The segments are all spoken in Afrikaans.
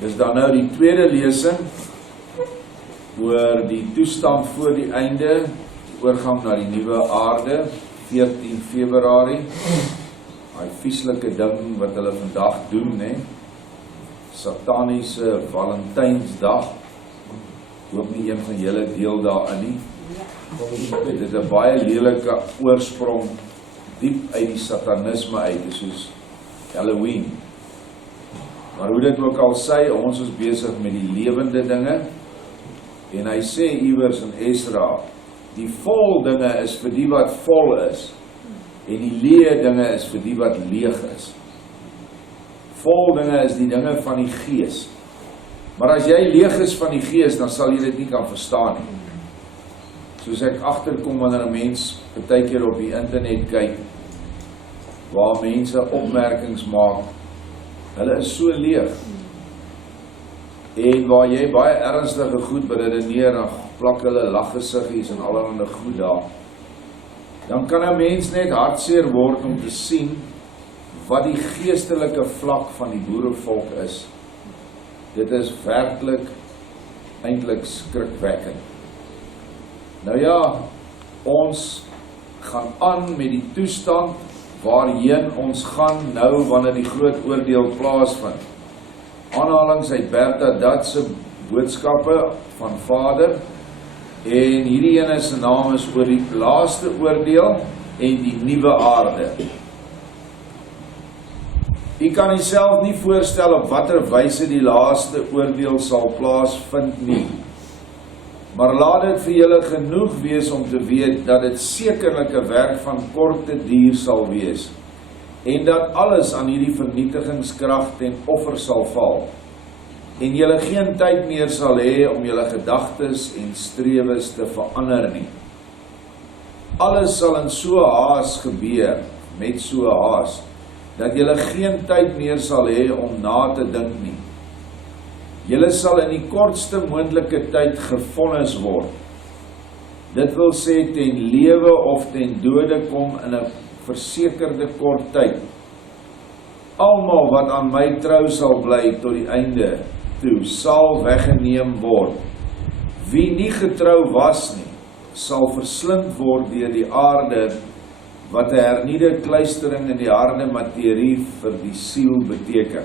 Dis dan nou die tweede lesing oor die toestand voor die einde, die oorgang na die nuwe aarde, 14 Februarie. Daai vieslike ding wat hulle vandag doen, né? Sataniese Valentynsdag. Hoop nie een van julle deel daarin nie. Dit is 'n baie lelike oorsprong diep uit die satanisme uit, dis soos Halloween. Maar hoe dit ook al sê, ons is besig met die lewende dinge, en hy sê iewers in Esra, die vol dinge is vir die wat vol is, en die leë dinge is vir die wat leeg is. Vol dinge is die dinge van die gees. Maar as jy leeg is van die gees, dan sal jy dit nie kan verstaan nie. Soos ek agterkom wanneer 'n mens partykeer op die internet kyk, waar mense opmerkings maak, hulle is so leeg. En waar jy baie ernstige goed beredeneer, dan plak hulle laggesiggies en allerhande goed daar. Dan kan 'n mens net hartseer word om te sien wat die geestelike vlak van die boerevolk is. Dit is werklik eintlik skrikwekkend. Nou ja, ons gaan aan met die toestand waarheen ons gaan nou wanneer die groot oordeel plaasvind. Aanhalings uit Bertha Dat se boodskappe van Vader, en hierdie ene se naam is oor die laaste oordeel en die nuwe aarde. U kan uself nie voorstel op watter wyse die laaste oordeel sal plaasvind nie. Maar laat dit vir julle genoeg wees om te weet dat dit sekerlik 'n werk van korte duur sal wees, en dat alles aan hierdie vernietigingskrag ten offer sal val, en julle geen tyd meer sal hê om julle gedagtes en strewes te verander nie. Alles sal in so haas gebeur, met so haas, dat julle geen tyd meer sal hê om na te dink nie. Julle sal in die kortste moontlike tyd gevonnis word. Dit wil sê ten lewe of ten dode kom in 'n versekerde kort tyd. Almal wat aan my trou sal bly tot die einde toe, sal weggeneem word. Wie nie getrou was nie, sal verslind word deur die aarde, wat 'n hernieude kluistering in die harde materie vir die siel beteken.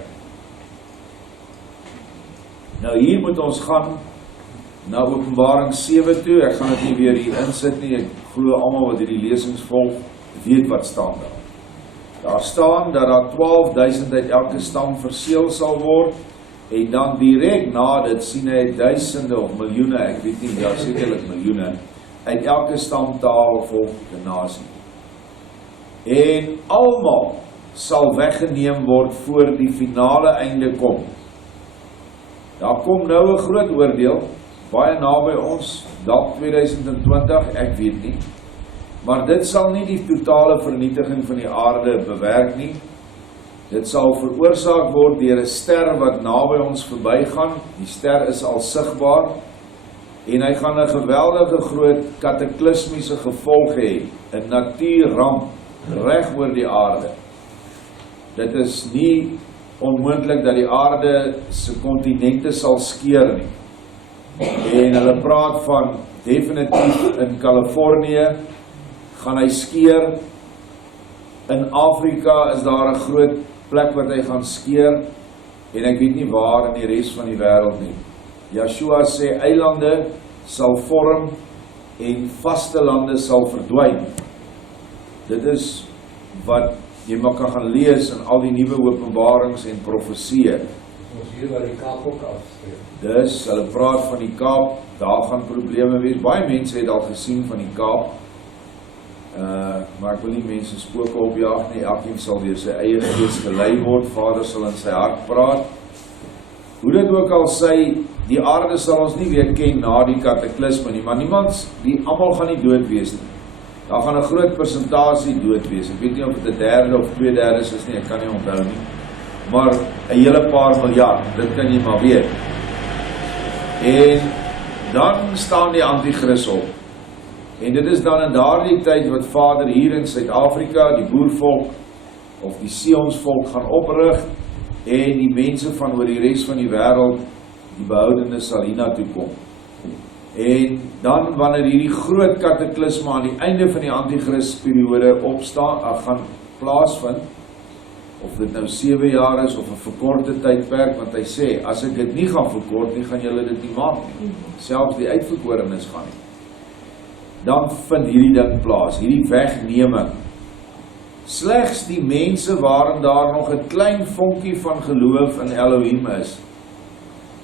Nou hier moet ons gaan na Openbaring 7 toe. Ek gaan dit nie weer hier insit nie. Ek glo almal wat hierdie lesings volg, weet wat staan daar. Daar staan dat daar 12.000 uit elke stam verseël sal word, en dan direk na dit sien hy duisende of miljoene, ek weet nie, ja sekerlik miljoene, uit elke stam, taal, volk en nasie. En almal sal weggeneem word voor die finale einde kom. Daar kom nou 'n groot oordeel, baie naby ons, dalk 2020, ek weet nie. Maar dit sal nie die totale vernietiging van die aarde bewerk nie. Dit sal veroorsaak word deur 'n ster wat naby ons verbygaan. Die ster is al sigbaar, en hy gaan 'n geweldige groot kataklismiese gevolg hê, 'n natuurramp reg oor die aarde. Dit is nie onmoontlik dat die aarde se kontinente sal skeer nie. En hulle praat van definitief in Kalifornië gaan hy skeer. In Afrika is daar 'n groot plek wat hy gaan skeer, en ek weet nie waar in die res van die wêreld nie. Yeshua sê eilande sal vorm en vaste lande sal verdwyn. Dit is wat jy maar kan gaan lees in al die nuwe openbarings en profesieë. Ons hier waar die Kaap ook afspreek. Dus, hulle praat van die Kaap, daar gaan probleme wees. Baie mense het al gesien van die Kaap, maar ek wil nie mense spooke opjaag nie. Elkeen sal deur sy eie gees gelei word. Vader sal in sy hart praat. Hoe dit ook al sê, die aarde sal ons nie weer ken na die kataklisme nie, maar almal gaan nie dood wees nie. Daar gaan 'n groot persentasie dood wees. Ek weet nie of dit 1/3 of 2/3 is nie, ek kan nie onthou nie. Maar 'n hele paar miljard, dit kan jy maar weet. En dan staan die anti-kris op. En dit is dan in daardie tyd wat Vader hier in Suid-Afrika die boervolk of die Sionsvolk gaan oprig, en die mense van oor die res van die wêreld, die behoudenes sal hiernatoe kom. En dan wanneer hierdie groot kataklisme aan die einde van die anti-krisperiode gaan plaasvind, of dit nou 7 jaar is of 'n verkorte tydperk, want hy sê, as ek dit nie gaan verkort nie, gaan julle dit nie maak nie. Selfs die uitverkorenes gaan nie. Dan vind hierdie ding plaas, hierdie wegneming. Slegs die mense waarin daar nog 'n klein vonkie van geloof in Elohim is,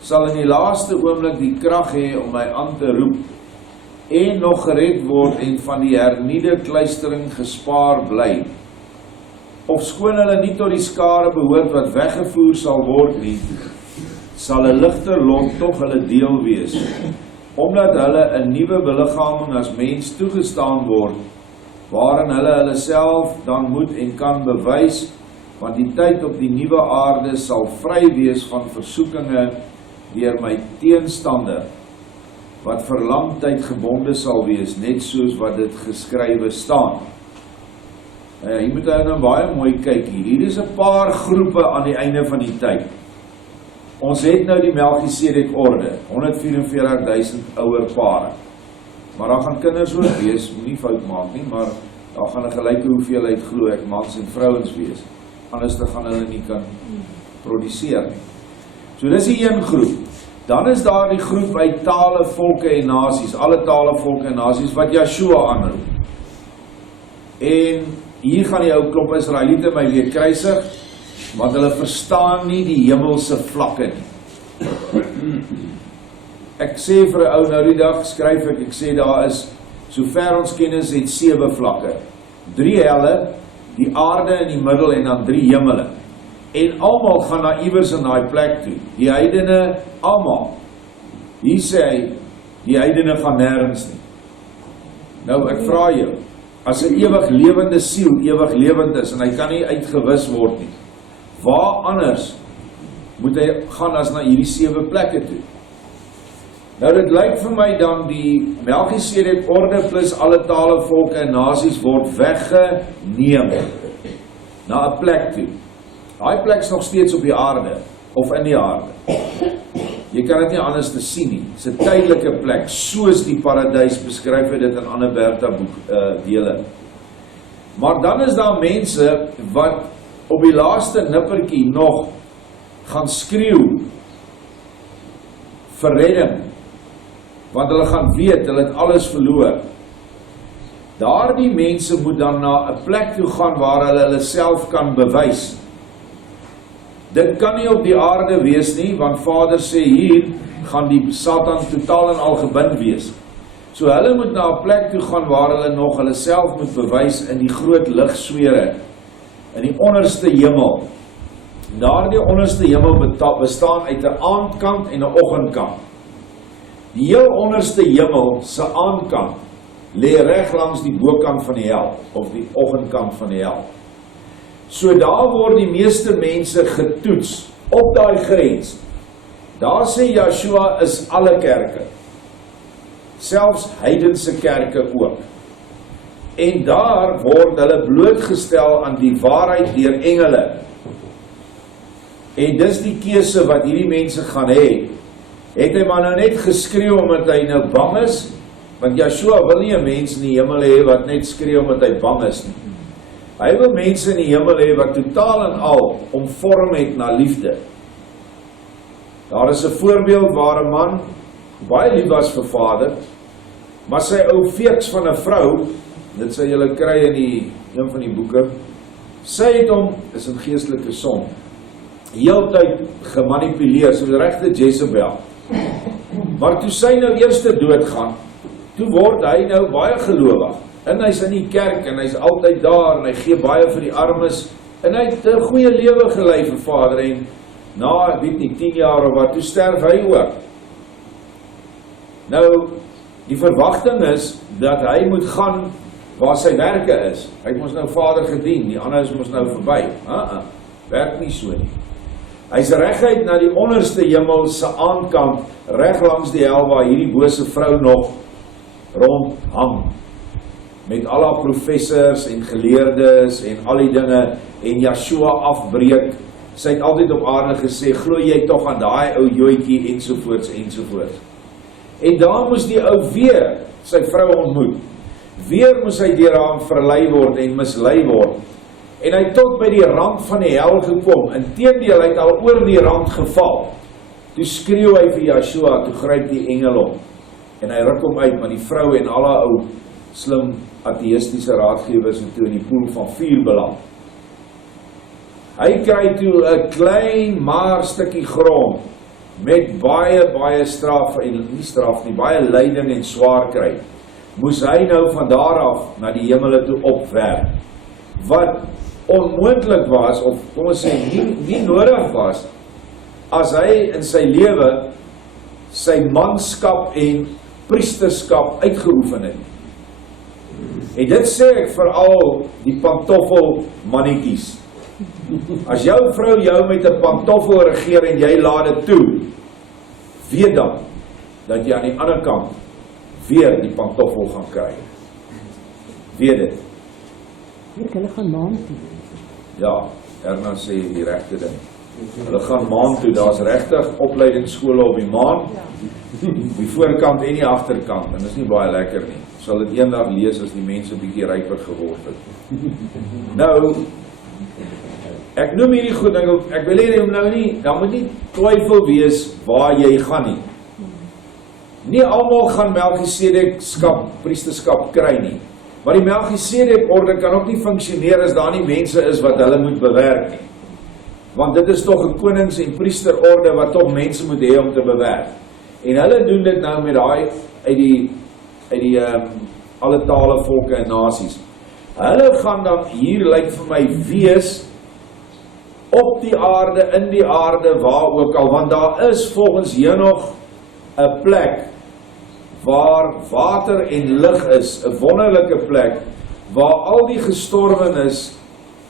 sal in die laaste oomblik die krag hê om my aan te roep en nog gered word en van die hernieude kluistering gespaar bly. Ofskoon hulle nie tot die skare behoort wat weggevoer sal word nie, sal 'n ligter lot tog hulle deel wees, omdat hulle 'n nuwe beliggaaming as mens toegestaan word, waarin hulle self dan moet en kan bewys, want die tyd op die nuwe aarde sal vry wees van versoekinge deur my teenstander, wat vir lang tyd gebonde sal wees, net soos wat dit geskrywe staan. Hier moet hy nou baie mooi kyk hier. Hier is 'n paar groepe aan die einde van die tyd. Ons het nou die Melchisedek orde, 144.000 ouer pare. Maar daar gaan kinders ook wees, moenie fout maak nie, maar daar gaan 'n gelyke hoeveelheid glo ek mans en vrouens wees. Anders dan gaan hulle nie kan produseer nie. So dis die een groep. Dan is daar die groep uit tale, volke en nasies, alle tale, volke en nasies wat Yeshua aanroep. En hier gaan die ou klop Israeliete my weer kruisig, want hulle verstaan nie die hemelse vlakke nie. Ek sê vir 'n ou nou die dag, skryf ek sê daar is, sover ons kennis het, 7 vlakke. 3 helle, die aarde in die middel en dan 3 hemele. En almal gaan na iewers in daai plek toe. Die heidene, almal. Hier sê hy, die heidene gaan nêrens nie. Nou ek vra jou, as 'n ewig lewende siel ewig lewend is en hy kan nie uitgewis word nie, waar anders moet hy gaan as na hierdie 7 plekke toe? Nou dit lyk vir my dan die Melchisedek orde plus alle tale, volke en nasies word weggeneem na 'n plek toe. Daai plek is nog steeds op die aarde of in die aarde. Jy kan dit nie anders te sien nie. Dit is 'n tydelike plek, soos die paradys beskryf hy dit in ander Bertha boek dele. Maar dan is daar mense wat op die laaste nippertjie nog gaan skreeu vir redding, want hulle gaan weet, hulle het alles verloor. Daardie mense moet dan na 'n plek toe gaan waar hulle self kan bewys. Dit kan nie op die aarde wees nie, want Vader sê hier gaan die Satan totaal en al gebind wees. So hulle moet na 'n plek toe gaan waar hulle nog hulle self moet bewys in die groot ligsfere, in die onderste hemel. Daardie onderste hemel bestaan uit 'n aandkant en 'n oggendkant. Die heel onderste hemel se aandkant lê reg langs die bokant van die hel, of die oggendkant van die hel. So daar word die meeste mense getoets op daai grens. Daar sê Yeshua is alle kerke, selfs heidense kerke ook. En daar word hulle blootgestel aan die waarheid deur engele. En dis die keuse wat hierdie mense gaan hê. Het hy maar nou net geskreeu omdat hy nou bang is? Want Yeshua wil nie 'n mens in die hemel hê wat net skree omdat hy bang is nie. Hy wil mense in die hemel hê wat totaal en al omvorm het na liefde. Daar is 'n voorbeeld waar 'n man baie lief was vir Vader, maar sy ou feeks van 'n vrou, dit sal julle kry in een van die boeke, sy het hom, is 'n geestelike son, heeltyd gemanipuleer, so die regte Jezebel. Maar toe sy nou eerste doodgaan, toe word hy nou baie gelowig. En hy's in die kerk en hy's altyd daar en hy gee baie vir die armes en hy het 'n goeie lewe gelei vir Vader en na, ek weet nie, 10 jaar of wat, toe sterf hy ook. Nou, die verwagting is dat hy moet gaan waar sy werke is. Hy het mos nou Vader gedien, die ander is mos nou verby. Werk nie so nie. Hy's reguit na die onderste hemel se aankant, reg langs die hel waar hierdie bose vrou nog rond hang. Met al haar professors en geleerdes en al die dinge, en Yeshua afbreek sy het altyd op aarde gesê, glo jy tog aan daai ou joetjie, ensovoorts, ensovoorts. En daar moes die ou weer sy vrou ontmoet. Weer moes hy deur haar verlei word en mislei word. En hy het tot by die rand van die hel gekom. Inteendeel, hy het al oor die rand geval. Toe skreeu hy vir Joshua, toe gryp die engel hom. En hy ruk hom uit, maar die vrou en alle ou slim ateïstiese raadgewers het toe in die poel van vuur beland. Hy kry toe 'n klein maar stukkie grond met baie straf, en nie straf nie, baie lyding en swaar kry. Moes hy nou van daar af na die hemele toe opwerp. Wat onmoontlik was, of kom ons sê, nie nodig was, as hy in sy lewe sy manskap en priesterskap uitgeoefen het. En dit sê ek vir al die pantoffel mannetjies. As jou vrou jou met 'n pantoffel regeer en jy laat dit toe, weet dan dat jy aan die ander kant weer die pantoffel gaan kry. Weet dit. Hulle gaan maan toe. Ja, Erna sê die regte ding. Hulle gaan maan toe, daar's regtig opleidingsskole op die maan, die voorkant en die agterkant, en dit is nie baie lekker nie. Sal dit eendag lees as die mense bietjie ryper geword het. Nou, ek noem hierdie goed, ek wil hê nou nie, daar moet nie twyfel wees waar jy gaan nie. Nie almal gaan Melchisedek priesterskap kry nie. Maar die Melchisedek orde kan ook nie funksioneer as daar nie mense is wat hulle moet bewerk nie. Want dit is tog 'n konings- en priesterorde wat tog mense moet hê om te bewerk. En hulle doen dit nou met daai uit die alle tale, volke en nasies. Hulle gaan dan hier, lyk vir my, wees op die aarde, in die aarde, waar ook al, want daar is volgens Henog 'n plek waar water en lig is, 'n wonderlike plek, waar al die gestorwenes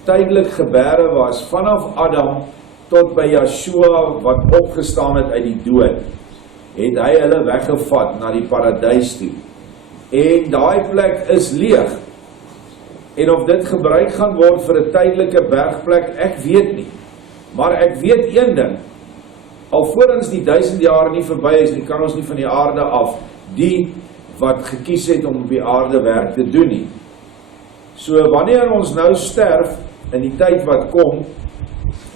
tydelik gebere was, vanaf Adam tot by Joshua wat opgestaan het uit die dood, het hy hulle weggevat na die paradys toe. En daai plek is leeg. En of dit gebruik gaan word vir 'n tydelike bergplek, ek weet nie. Maar ek weet een ding, alvorens die 1000 jaar nie verby is nie, kan ons nie van die aarde af die wat gekies het om op die aarde werk te doen nie. So wanneer ons nou sterf, in die tyd wat kom,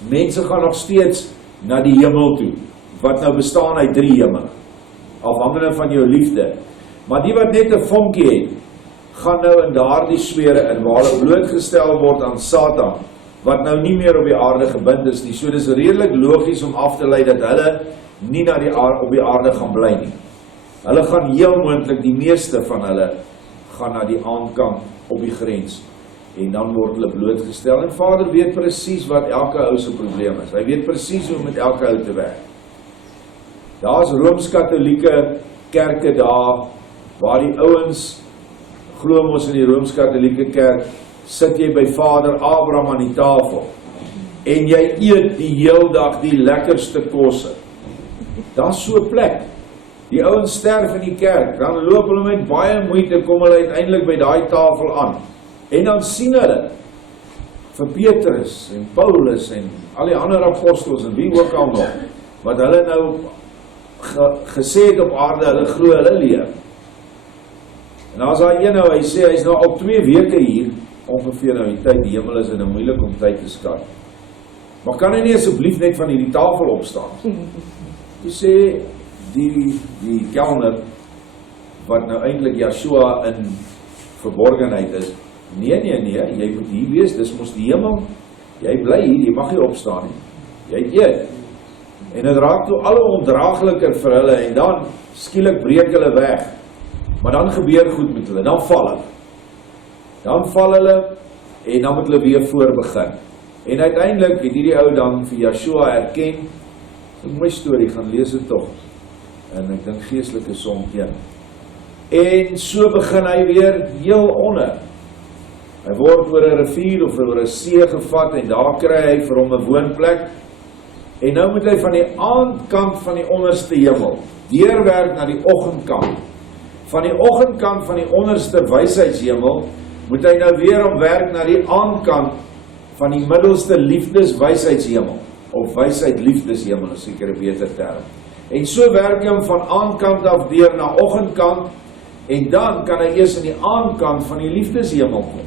mense gaan nog steeds na die hemel toe, wat nou bestaan uit 3 hemel, afhangende van jou liefde. Maar die wat net 'n vonkie het, gaan nou in daardie sfere in, waar hulle blootgestel word aan Satan, wat nou nie meer op die aarde gebind is nie. So dis redelik logies om af te lei dat hulle nie op die aarde gaan bly nie. Hulle gaan heel moontlik, die meeste van hulle, gaan na die aandkant op die grens. En dan word hulle blootgestel. En Vader weet presies wat elke ou se probleem is. Hy weet presies hoe met elke ou te werk. Daar's Rooms-Katolieke kerke daar, waar die ouens, glo mos in die Rooms-Katolieke kerk, sit jy by Vader Abraham aan die tafel, en jy eet die heel dag die lekkerste kosse. Daar's so 'n plek. Die ouens sterf in die kerk, dan loop hulle met baie moeite, kom hulle uiteindelik by daai tafel aan. En dan sien hulle vir Petrus en Paulus en al die ander apostels en wie ook al nog, wat hulle nou gesê het op aarde, hulle glo hulle leef. En as daai een nou, hy sê, hy is nou al 2 weke hier, ongeveer nou die tyd, die hemel is in 'n moeilik om tyd te skat. Maar kan hy nie asseblief net van hierdie tafel opstaan? Hy sê, die kelner, wat nou eintlik Joshua in verborgenheid is, nee, jy moet hier wees, dis mos die hemel, jy bly hier, jy mag nie opstaan nie, jy eet. En het raak toe alle ondraagliker vir hulle, en dan skielik breek hulle weg, maar dan gebeur goed met hulle, dan val hulle, en dan moet hulle weer voor begin. En uiteindelik het hierdie ou dan vir Joshua erken, in my storie, gaan lees dit tog, en ek dink geestelike som 1. En so begin hy weer heel onder. Hy word oor 'n rivier of oor 'n see gevat, en daar kry hy vir hom 'n woonplek, en nou moet hy van die aandkant van die onderste hemel, deurwerk na die oggendkant. Van die oggendkant van die onderste wysheidshemel, moet hy nou weer omwerk na die aandkant van die middelste liefdeswysheidshemel. of wysheid liefdeshemel, is seker 'n beter term. En so werk hy hom van aankant af deur na oggendkant, en dan kan hy eers in die aankant van die liefdeshemel kom.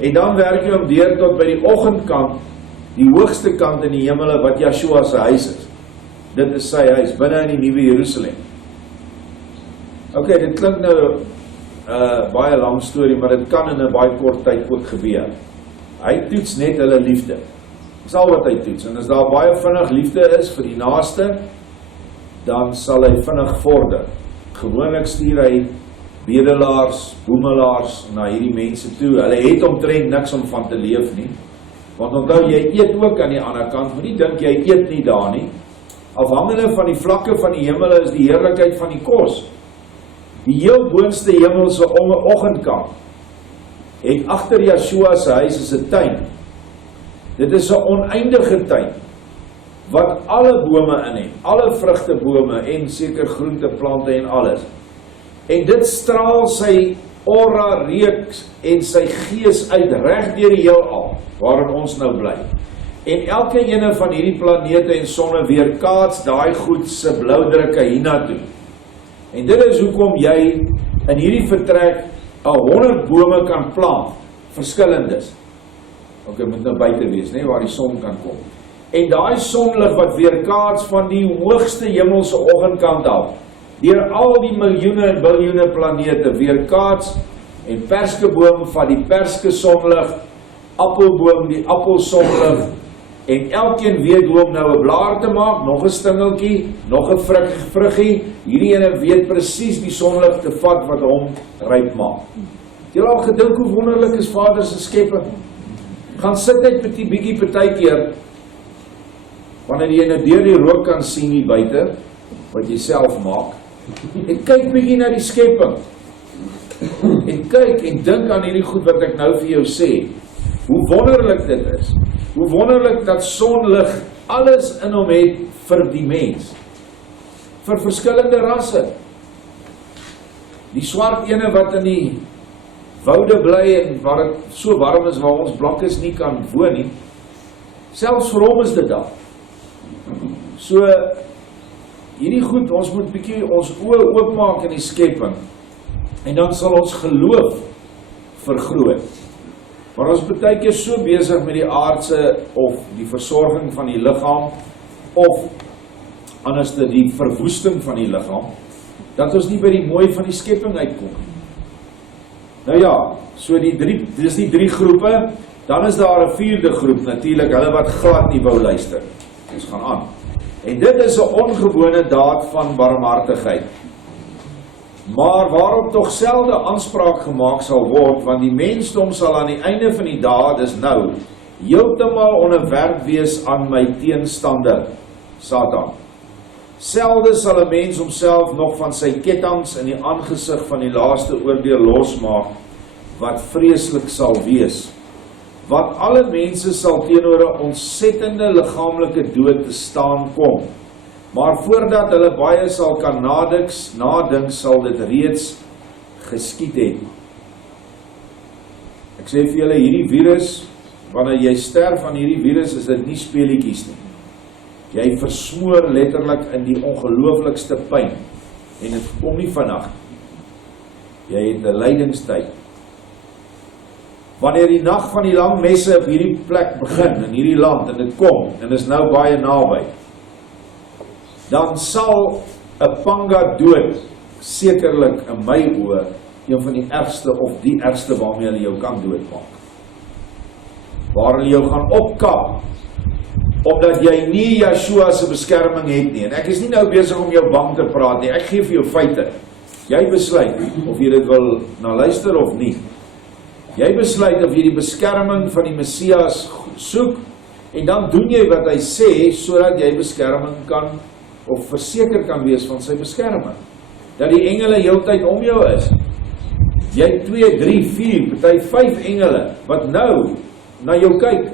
En dan werk hy hom deur tot by die oggendkant, die hoogste kant in die hemele wat Yeshua se huis is. Dit is sy huis, binne in die Nuwe Jerusalem. Ok, dit klink nou baie lang storie, maar dit kan in 'n baie kort tyd ook gebeur. Hy toets net hulle liefde. Dis al wat hy toets. En as daar baie vinnig liefde is vir die naaste, dan sal hy vinnig vorder. Gewoonlik stuur hy bedelaars, boemelaars na hierdie mense toe. Hulle het omtrent niks om van te leef nie. Want onthou, jy eet ook aan die ander kant. Moenie dink jy eet nie daar nie. Afhangende van die vlakke van die hemele is die heerlikheid van die kos. Die heel boonste hemelse oggendkant het agter Yeshua se huis is 'n tuin. Dit is 'n oneindige tuin wat alle bome in het, alle vrugtebome en seker groenteplante en alles. En dit straal sy aura reuk en sy gees uit reg deur die heelal waarin ons nou bly. En elke ene van hierdie planete en sonne weerkaats daai goed se bloudrukke hiernatoe. En dit is hoekom jy in hierdie vertrek 100 bome kan plant, verskillendes. Ok, moet nou buite wees, nee, waar die son kan kom. En daai sonlig wat weerkaats van die hoogste hemelse oggendkant af, deur al die miljoene en biljoene planete weerkaats, en perskeboom van die perske sonlig, appelboom die appelsonlig, en elkeen weet hoe om nou 'n blaar te maak, nog 'n stingeltjie, nog 'n vruggie, hierdie ene weet presies die sonlig te vat wat hom ryp maak. Het jy al gedink hoe wonderlik is Vader se skepping? Gaan sit net met die bietjie partykeer, wanneer jy nou deur die rook kan sien hier buite, wat jy self maak, en kyk bietjie na die skepping, en kyk en dink aan hierdie goed wat ek nou vir jou sê, hoe wonderlik dit is, hoe wonderlik dat sonlig alles in hom het vir die mens, vir verskillende rasse, die swart ene wat in die woude bly en waar het so warm is waar ons blankes nie kan woon nie, selfs vir hom is dit daar. So, hierdie goed, ons moet bietjie ons oë oopmaak in die skepping, en dan sal ons geloof vergroot. Maar ons is baie keer so besig met die aardse of die versorging van die liggaam, of anders die verwoesting van die liggaam, dat ons nie by die mooi van die skepping uitkom. Nou ja, so dis die drie groepe, dan is daar 'n vierde groep natuurlik, hulle wat glad nie wou luister. Ons gaan aan. En dit is 'n ongewone daad van barmhartigheid. Maar waarop tog selde aanspraak gemaak sal word, want die mensdom sal aan die einde van die dae, dis nou, heeltemal onderwerp wees aan my teenstander, Satan. Selde sal 'n mens homself nog van sy kettinge in die aangesig van die laaste oordeel losmaak, wat vreeslik sal wees. Want alle mense sal teenoor 'n ontsettende liggaamlike dood te staan kom. Maar voordat hulle baie sal kan nadink, sal dit reeds geskied het. Ek sê vir julle, hierdie virus, wanneer jy sterf aan hierdie virus, is dit nie speletjies nie. Jy versmoor letterlik in die ongelooflikste pyn, en dit kom nie vannacht. Jy het 'n lydingstyd. Wanneer die nag van die lang messe op hierdie plek begin, in hierdie land, en dit kom, en is nou baie naby, dan sal 'n panga dood, sekerlik in my oë, een van die ergste of die ergste waarmee hulle jou kan doodmaak. Waar hulle jou gaan opkap, omdat jy nie Yeshua se beskerming het nie. En ek is nie nou besig om jou bang te praat nie, ek gee vir jou feite. Jy besluit of jy dit wil na luister of nie. Jy besluit of jy die beskerming van die Messias soek, en dan doen jy wat hy sê, sodat jy beskerming kan, of verseker kan wees van sy beskerming. Dat die engele heeltyd om jou is. Jy 2, 3, 4, party 5 engele, wat nou na jou kyk.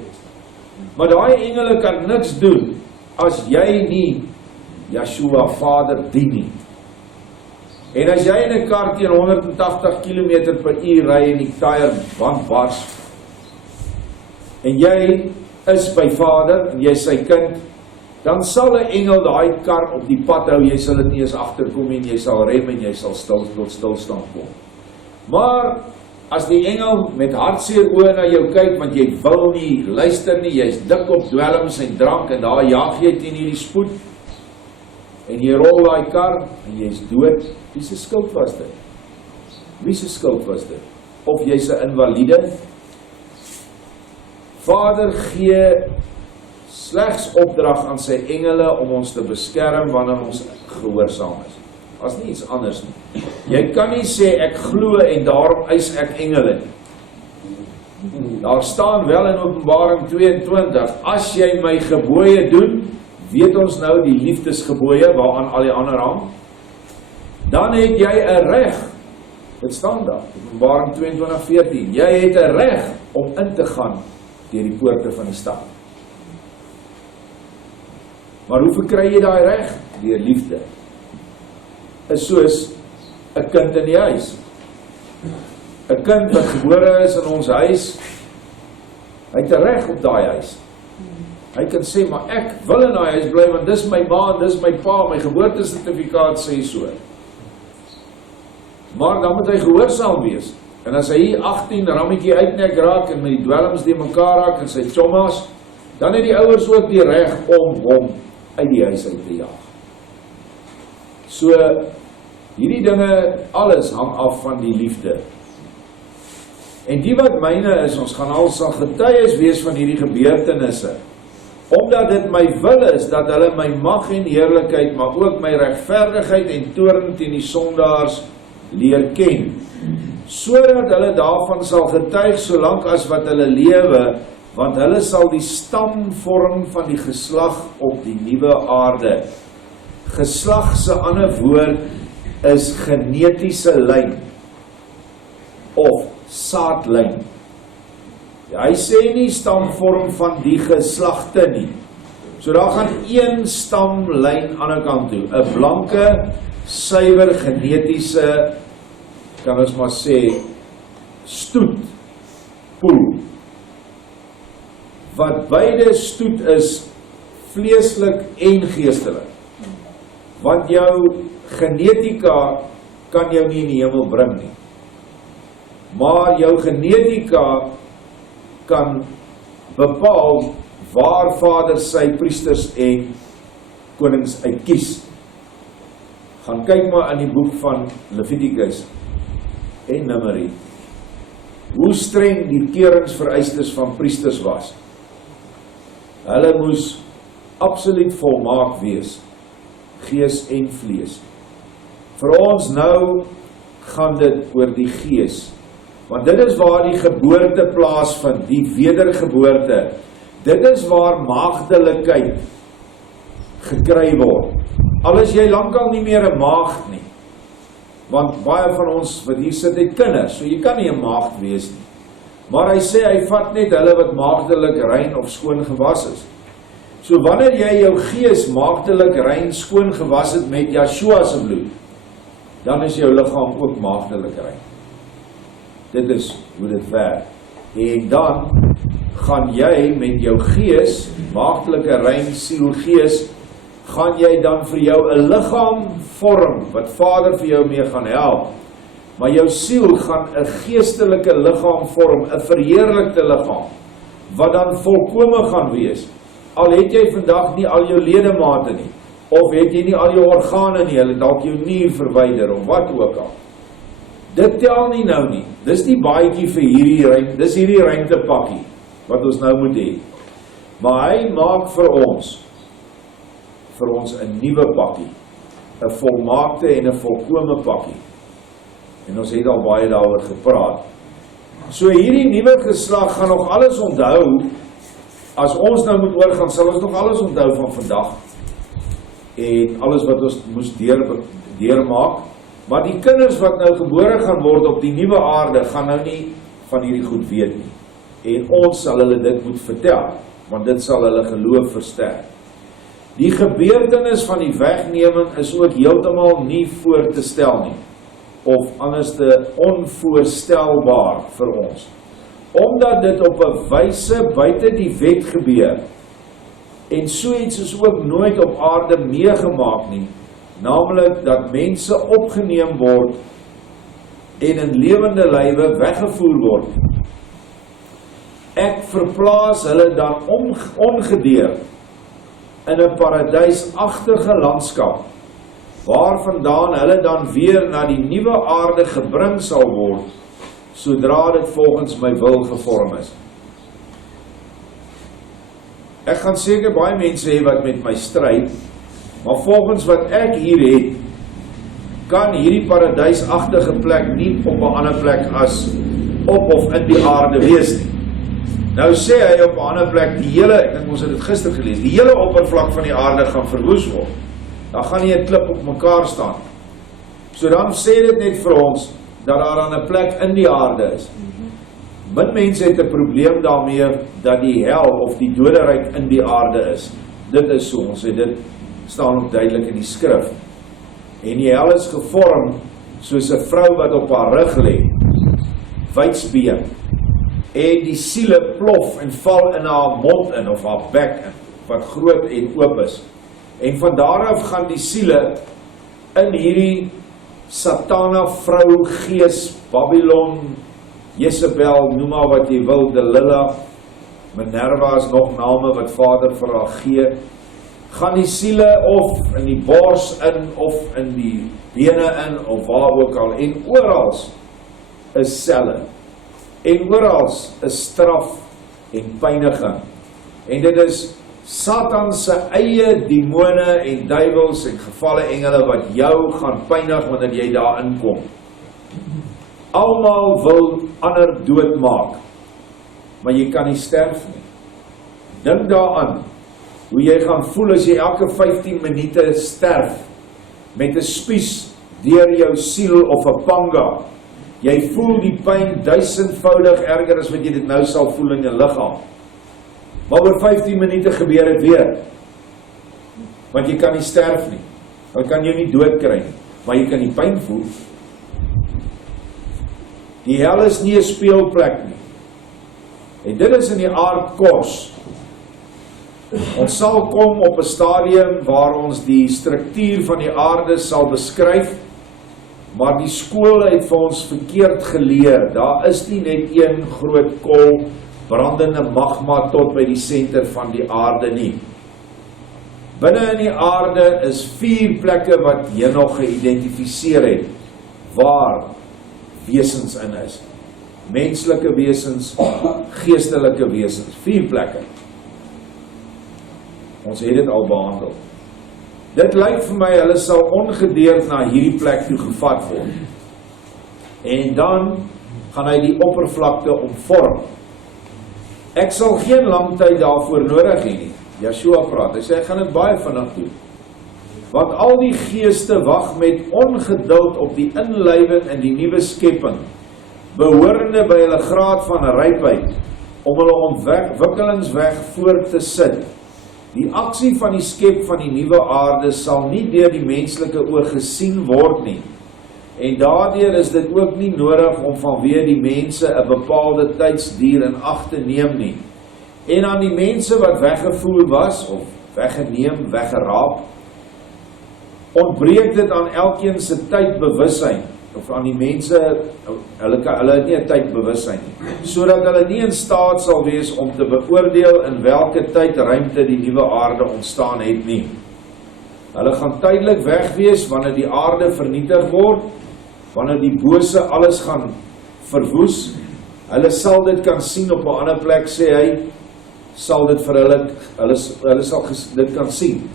Maar daai engele kan niks doen, as jy nie Yeshua Vader dien nie. En as jy in 'n kar teen 180 km/h ry en die tyre band bars, en jy is by Vader, en jy is sy kind, dan sal 'n engel daai kar op die pad hou, jy sal dit nie eens agterkom en jy sal rem en jy sal tot stilstand kom. Maar, as die engel met hartseer oë na jou kyk, want jy wil nie luister nie, jy is dik op dwelms en drank, en daar jaag jy teen hierdie spoed, en jy rol daai kar, en jy is dood, wie se skuld was dit? Wie se skuld was dit? Of jy's 'n invalide? Vader gee slegs opdrag aan sy engele om ons te beskerm wanneer ons gehoorsaam is. As nie iets anders nie. Jy kan nie sê ek glo en daarom eis ek engele nie. Daar staan wel in Openbaring 22, as jy my gebooie doen, weet ons nou die liefdesgebooie waaraan al die ander hang, dan het jy 'n reg. Dit staan daar, Openbaring 22:14. Jy het 'n reg om in te gaan deur die poorte van die stad. Maar hoe verkry jy daai reg? Deur liefde. Is soos 'n kind in die huis. 'n Kind wat gebore is in ons huis, hy het 'n reg op daai huis. Hy kan sê, maar ek wil in daai huis bly, want dis my ma, dis my pa, my geboortesertifikaat sê so. Maar dan moet hy gehoorsaam wees. En as hy hier 18 rammetjie uitnek raak en met die dwelms die mekaar raak en sy chommas, dan het die ouers ook die reg om hom uit die huis uit te jaag. So, hierdie dinge, alles hang af van die liefde. En die wat myne is, ons gaan al sal getuies wees van hierdie gebeurtenisse, omdat dit my wil is, dat hulle my mag en heerlikheid, maar ook my regverdigheid en toorn teen die sondaars leer ken, sodat hulle daarvan sal getuig solank as wat hulle lewe, want hulle sal die stam vorm van die geslag op die nuwe aarde. Geslag se ander woord is genetiese lyn of saadlyn. Ja, hy sê nie stamvorm van die geslagte nie. So daar gaan een stamlyn aan die kant toe, 'n blanke, suiwer genetiese, kan ons maar sê, stoetpoel. Wat beide stoet is, vleeslik en geestelik. Want jou genetika kan jou nie in die hemel bring nie. Maar jou genetika kan bepaal waar Vader sy priesters en konings uitkies. Gaan kyk maar in die boek van Levitikus en Numeri, hoe streng die keuringsvereistes van priesters was. Hulle moes absoluut volmaak wees, gees en vlees. Vir ons nou gaan dit oor die gees, want dit is waar die geboorte plaasvind, die wedergeboorte. Dit is waar maagdelikheid gekry word. Al is jy lankal nie meer 'n maagd nie, want baie van ons wat hier sit het kinders, so jy kan nie 'n maagd wees nie. Maar hy sê, hy vat net hulle wat maagdelik rein of skoon gewas is. So wanneer jy jou gees maagdelik rein skoon gewas het met Yeshua se bloed, dan is jou liggaam ook maagdelik rein. Dit is hoe dit werk. En dan gaan jy met jou gees, maagdelike rein siel gees, gaan jy dan vir jou 'n liggaam vorm, wat Vader vir jou mee gaan help. Maar jou siel gaan 'n geestelike liggaam vorm, 'n verheerlikte liggaam, wat dan volkome gaan wees. Al het jy vandag nie al jou ledemate nie, of het jy nie al jou organe nie, hulle dalk jou nier verwyder, of wat ook al. Dit tel nie nou nie, dis die baadjie vir hierdie ruimte, dis hierdie ruimtepakkie, wat ons nou moet hê. Maar hy maak vir ons 'n nuwe pakkie, 'n volmaakte en 'n volkome pakkie. En ons het al baie daaroor gepraat. So hierdie nuwe geslag gaan nog alles onthou. As ons nou moet oorgaan, sal ons nog alles onthou van vandag. En alles wat ons moes deurmaak. Maar die kinders wat nou gebore gaan word op die nuwe aarde, gaan nou nie van hierdie goed weet nie. En ons sal hulle dit moet vertel, want dit sal hulle geloof versterk. Die gebeurtenis van die wegneming is ook heeltemal nie voor te stel nie, of anders te onvoorstelbaar vir ons. omdat dit op 'n wyse buite die wet gebeur, en so iets is ook nooit op aarde meegemaak nie, naamlik dat mense opgeneem word en in lewende lywe weggevoer word. Ek verplaas hulle dan ongedeerd in 'n paradysagtige landskap, waarvandaan hulle dan weer na die nuwe aarde gebring sal word, sodra dit volgens my wil gevorm is. Ek gaan seker baie mense hê wat met my stryd, maar volgens wat ek hier het, kan hierdie paradysagtige plek nie op 'n ander plek as op of in die aarde wees nie. Nou sê hy op 'n ander plek, die hele, ek dink ons het dit gister gelees, die hele oppervlak van die aarde gaan verwoes word. Daar gaan nie 'n klip op mekaar staan. So dan sê dit net vir ons, dat daar aan 'n plek in die aarde is. Min mense het 'n probleem daarmee, dat die hel of die doderyk in die aarde is. Dit is so, ons sê dit staan ook duidelik in die skrif. En die hel is gevorm, soos 'n vrou wat op haar rug lê, wydsbeen, en die siele plof en val in haar mond in, of haar bek in, wat groot en oop is. En van daaraf gaan die siele in hierdie Satana, vrou, gees, Babylon, Jezebel, noem maar wat jy wil, Delilah, Minerva is nog name wat Vader vir haar gee, gaan die siele of in die bors in, of in die bene in, of waar ook al, en orals is selle, en orals is straf en pyniging, en dit is Satan se eie demone en duiwels en gevalle engele wat jou gaan pynig wanneer jy daar inkom. Almal wil ander doodmaak, maar jy kan nie sterf nie. Dink daaraan hoe jy gaan voel as jy elke 15 minute sterf met 'n spies deur jou siel of 'n panga. Jy voel die pyn 1000voudig erger as wat jy dit nou sal voel in jou liggaam. Maar oor 15 minute gebeur dit weer. Want jy kan nie sterf nie. Jy kan jou nie dood kry nie, maar jy kan die pyn voel. Die hel is nie 'n speelplek nie. En dit is in die aardkors. Ons sal kom op 'n stadium waar ons die struktuur van die aarde sal beskryf, maar die skole het vir ons verkeerd geleer. Daar is nie net een groot kol brandende magma tot by die senter van die aarde nie. Binne in die aarde is 4 plekke wat jy nog geïdentifiseer het, waar wesens in is. Menslike wesens, geestelike wesens, 4 plekke. Ons het dit al behandel. Dit lyk vir my, hulle sal ongedeerd na hierdie plek toe gevat word. En dan gaan hy die oppervlakte omvorm. Ek sal geen lang tyd daarvoor nodig hê nie. Yeshua praat, hy sê, ek gaan dit baie vinnig doen. Want al die geeste wag met ongeduld op die inlywing in die nuwe skepping, behorende by hulle graad van rypheid, om hulle ontwikkelingsweg voor te sit. Die aksie van die skep van die nuwe aarde sal nie deur die menslike oog gesien word nie. En daardeur is dit ook nie nodig om vanweë die mense 'n bepaalde tydsduur in ag te neem nie. En aan die mense wat weggevoer was, of weggeneem, weggeraap, ontbreek dit aan elkeen se tydbewussyn, of aan die mense, hulle het nie 'n tydbewussyn nie, sodat hulle nie in staat sal wees om te beoordeel in watter tydruimte die nuwe aarde ontstaan het nie. Hulle gaan tydelik weg wees wanneer die aarde vernietig word, wanneer die bose alles gaan verwoes. Hulle sal dit kan sien op 'n ander plek, sê hy, sal dit vir hulle sal dit kan sien.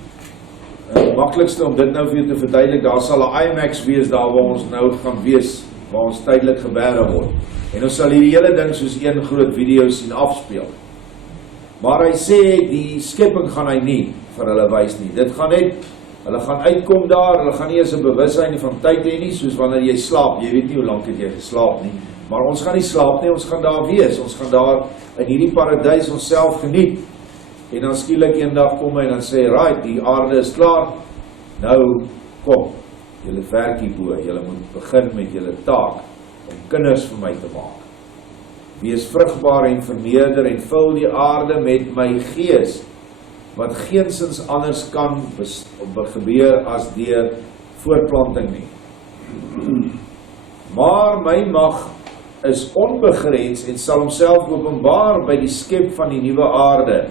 Die maklikste om dit nou vir jou te verduidelik, daar sal 'n IMAX wees daar waar ons nou gaan wees, waar ons tydelik gebeure word. En ons sal hierdie hele ding soos een groot video sien afspeel. Maar hy sê, die skepping gaan hy nie vir hulle wys nie. Dit gaan net, hulle gaan uitkom daar, hulle gaan nie eens 'n bewussyn van tyd hê nie, soos wanneer jy slaap, jy weet nie hoe lank het jy geslaap nie. Maar ons gaan nie slaap nie, ons gaan daar wees, ons gaan daar in hierdie paradys onsself geniet. En dan skielik eendag kom hy en dan sê, right, die aarde is klaar, nou kom, julle werk hierbo, julle moet begin met julle taak, om kinders vir my te maak. wees vrugbaar en vermeerder en vul die aarde met my gees, wat geensins anders kan gebeur as deur voortplanting nie. Maar my mag is onbegrens en sal homself openbaar by die skep van die nuwe aarde.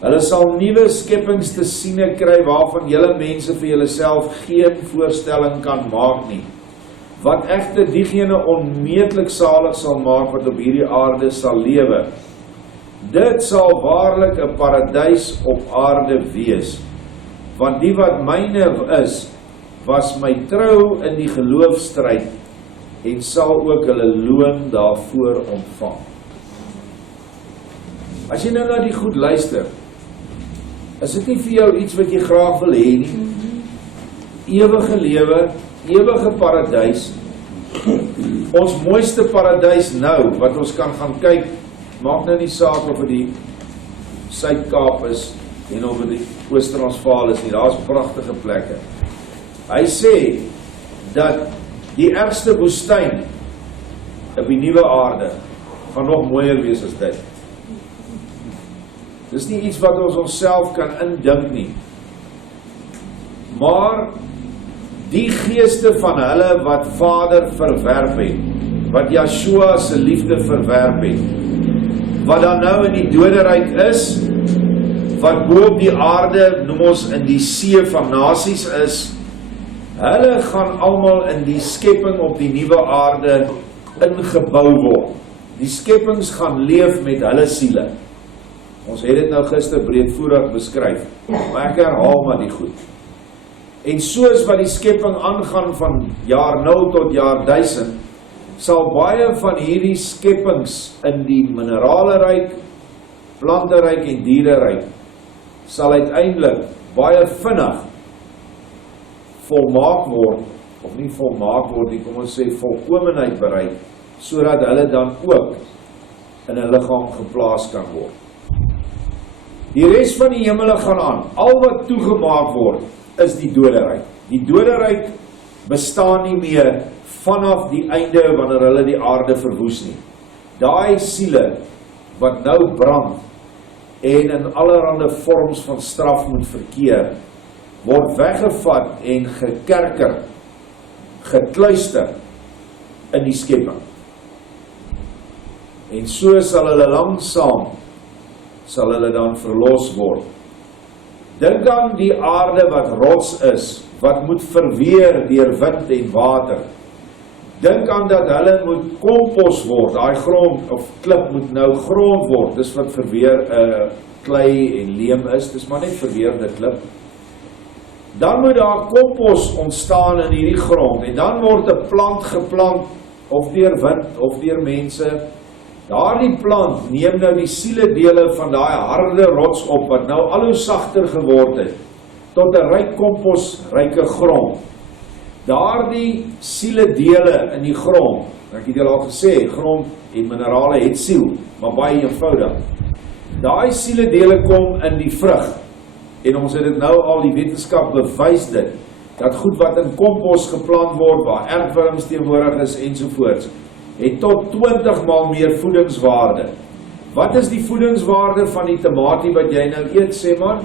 Hulle sal nuwe skepings te siene kry waarvan julle mense vir julleself geen voorstelling kan maak nie. Wat egter diegene onmeetlik salig sal maak wat op hierdie aarde sal lewe. Dit sal waarlik 'n paradys op aarde wees, want die wat myne is, was my trou in die geloofstryd en sal ook hulle loon daarvoor ontvang. As jy nou na die goed luister, is dit nie vir jou iets wat jy graag wil hê nie? Ewige lewe, ewige paradys, ons mooiste paradys nou, wat ons kan gaan kyk, maak nou nie saak of dit die Suid-Kaap is, en of dit die Oos-Transvaal is nie, daar is pragtige plekke. Hy sê, dat die ergste woestyn, op die nuwe aarde, gaan nog mooier wees as dit. Dis nie iets wat ons onsself kan indink nie. Maar die geeste van hulle wat Vader verwerp het, wat Yeshua se liefde verwerp het, wat dan nou in die doderyk is, wat bo op die aarde, noem ons in die see van nasies is, hulle gaan almal in die skepping op die nuwe aarde ingebou word. Die skeppings gaan leef met hulle siele. Ons het dit nou gister breedvoerig beskryf, maar ek herhaal maar die goed. En soos wat die skepping aangaan van jaar 0 tot jaar 1000, sal baie van hierdie skeppings in die mineralenryk, planteryk en diereryk, sal uiteindelik baie vinnig volmaak word, of nie volmaak word nie, kom ons sê volkomenheid bereik, sodat hulle dan ook in 'n liggaam geplaas kan word. Die res van die hemele gaan aan. Al wat toegemaak word, is die doderyk. Die doderyk bestaan nie meer vanaf die einde wanneer hulle die aarde verwoes nie. Daai siele wat nou brand en in allerlei vorms van straf moet verkeer, word weggevat en gekerker, gekluister in die skepping. En so sal hulle langsaam sal hulle dan verlos word. Dink aan die aarde wat rots is, wat moet verweer deur wind en water. Dink aan dat hulle moet kompos word, daai grond of klip moet nou grond word, dis wat verweer klei en leem is, dis maar net verweerde klip. Dan moet daar kompos ontstaan in hierdie grond, en dan word 'n plant geplant, of deur wind, of deur mense. Daardie plant neem nou die sieledele van daai harde rots op, wat nou al hoe sagter geword het, tot 'n ryk kompos, ryke grond. Daardie sieledele in die grond, ek het julle al gesê, grond en minerale het siel, maar baie eenvoudig. Daai sieledele kom in die vrug, en ons het dit nou al, die wetenskap bewys dit, dat goed wat in kompos geplant word, waar erfwurms teenwoordig is ensovoorts, het tot 20 maal meer voedingswaarde. Wat is die voedingswaarde van die tamatie wat jy nou eet, sê man?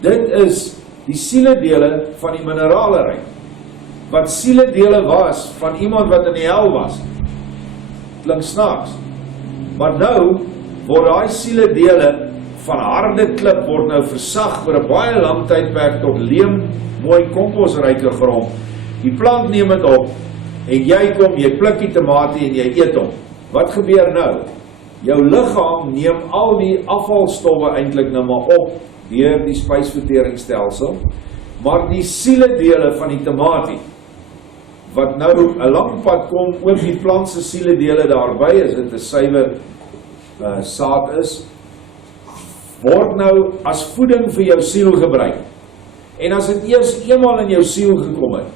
Dit is die sieledele van die mineraleryk. Wat sieledele was van iemand wat in die hel was. Klink snaaks. Maar nou word daai sieledele van harde klip word nou versag oor 'n baie lang tydperk tot leem, mooi komposryke grond. Die plant neem dit op, en jy kom, jy pluk die tamatie en jy eet hom. Wat gebeur nou? Jou liggaam neem al die afvalstowwe eintlik nou maar op deur die spysverteringsstelsel, maar die sieledele van die tamatie, wat nou 'n lang pad kom oor die plant se sieledele daarby, as dit 'n suiwer saad is, word nou as voeding vir jou siel gebruik. En as dit eers eenmaal in jou siel gekom het,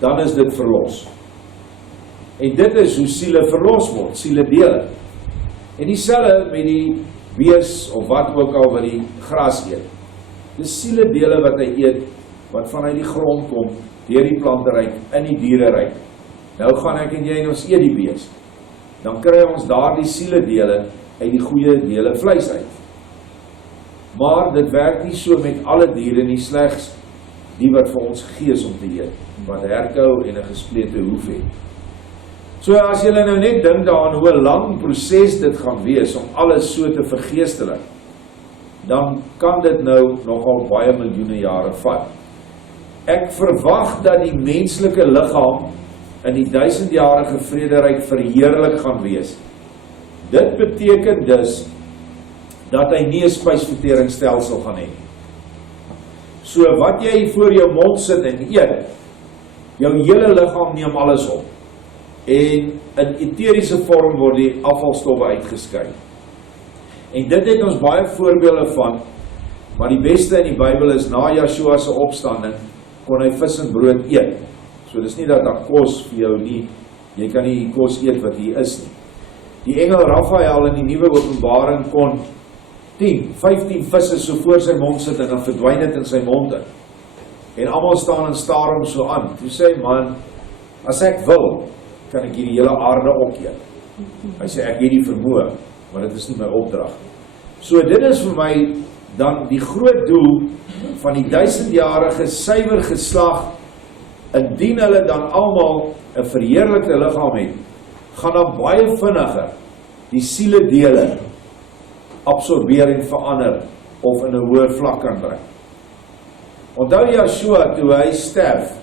dan is dit verlos. En dit is hoe siele verlos word, sieledele. En dieselfde met die bees of wat ook al wat die gras eet. Dis sieledele wat hy eet, wat vanuit die grond kom, deur die planteryk, in die diereryk. Nou gaan ek en jy en ons eet die bees. dan kry ons daardie sieledele uit die goeie dele vleis uit. Maar dit werk nie so met alle diere nie, slegs die wat vir ons gegee is om te eet, wat herkou en 'n gesplete hoef het. So as julle nou net dink daaraan hoe 'n lang proses dit gaan wees om alles so te vergeestelik, dan kan dit nou nogal baie miljoene jare vat. Ek verwag dat die menslike liggaam in die 1000-jarige vrederyk verheerlik gaan wees. Dit beteken dus dat hy nie 'n spysverteringsstelsel gaan hê. So wat jy voor jou mond sit en eet, jou hele liggaam neem alles op. En in eteriese vorm word die afvalstowwe uitgeskei. En dit het ons baie voorbeelde van, maar die beste in die Bybel is na Joshua se opstanding kon hy vis en brood eet. So dis nie dat daar kos vir jou nie, jy kan nie die kos eet wat hier is nie. Die engel Raphael in die Nuwe Openbaring kon 10, 15 visse so voor sy mond sit en dan verdwyn dit in sy mond in. En almal staan en staar hom so aan. Toe sê hy, man, as ek wil, kan ek hierdie hele aarde opeet. Hy sê, ek het die vermoë, maar dit is nie my opdrag nie. So dit is vir my dan die groot doel van die 1000-jarige suiwer geslag, indien hulle dan almal 'n verheerlikte liggaam het, gaan dan baie vinniger die sieledele absorbeer en verander of in 'n hoër vlak kan bring. Onthou Joshua, toe hy sterf,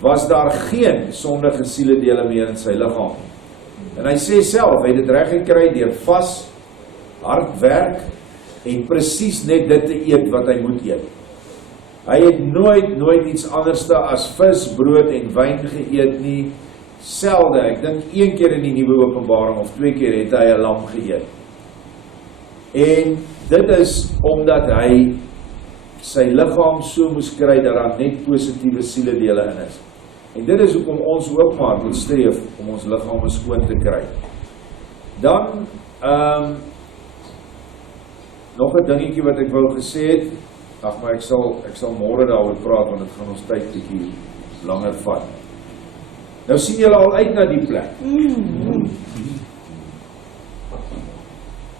was daar geen sondige sieledele meer in sy liggaam. En hy sê self, hy het dit reg gekry deur vas, hard werk en presies net dit te eet wat hy moet eet. Hy het nooit iets anderste as vis, brood en wyn geëet nie. Selde, ek dink 1 keer in die Nuwe Openbaring of 2 keer het hy 'n lam geëet. En dit is omdat hy sy liggaam so moes kry dat daar net positiewe sieledele in is. En dit is hoekom ons ook maar moet streef om ons liggame skoon te kry. Dan nog 'n dingetjie wat ek wou gesê het. Ag, maar ek sal môre daaroor praat want dit gaan ons tyd bietjie langer vat. Nou sien julle al uit na die plek.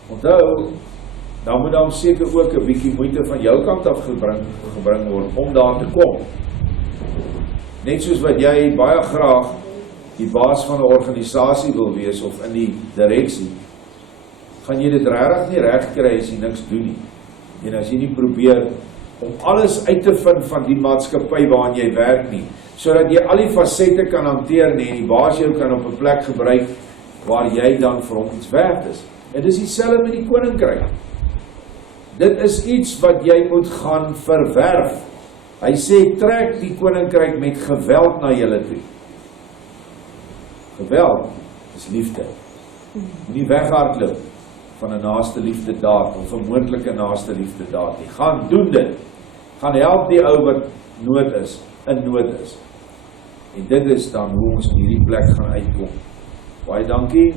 Onthou, dan moet dan seker ook 'n bietjie moeite van jou kant af gebring word om daar te kom. Net soos wat jy baie graag die baas van 'n organisasie wil wees of in die direksie, gaan jy dit regtig nie reg kry as jy niks doen nie. En as jy nie probeer om alles uit te vind van die maatskappy waarin jy werk nie, sodat jy al die fasette kan hanteer nie, en die baas jou kan op 'n plek gebruik waar jy dan vir hom iets werd is. En dis dieselfde met die koninkryk. Dit is iets wat jy moet gaan verwerf. Hy sê, trek die koninkryk met geweld na julle toe. Geweld is liefde. Moenie weghardloop van 'n naaste liefde daad of 'n moontlike naaste liefde daad nie. Gaan doen dit. Gaan help die ou wat in nood is. En dit is dan hoe ons in hierdie plek gaan uitkom. Baie dankie.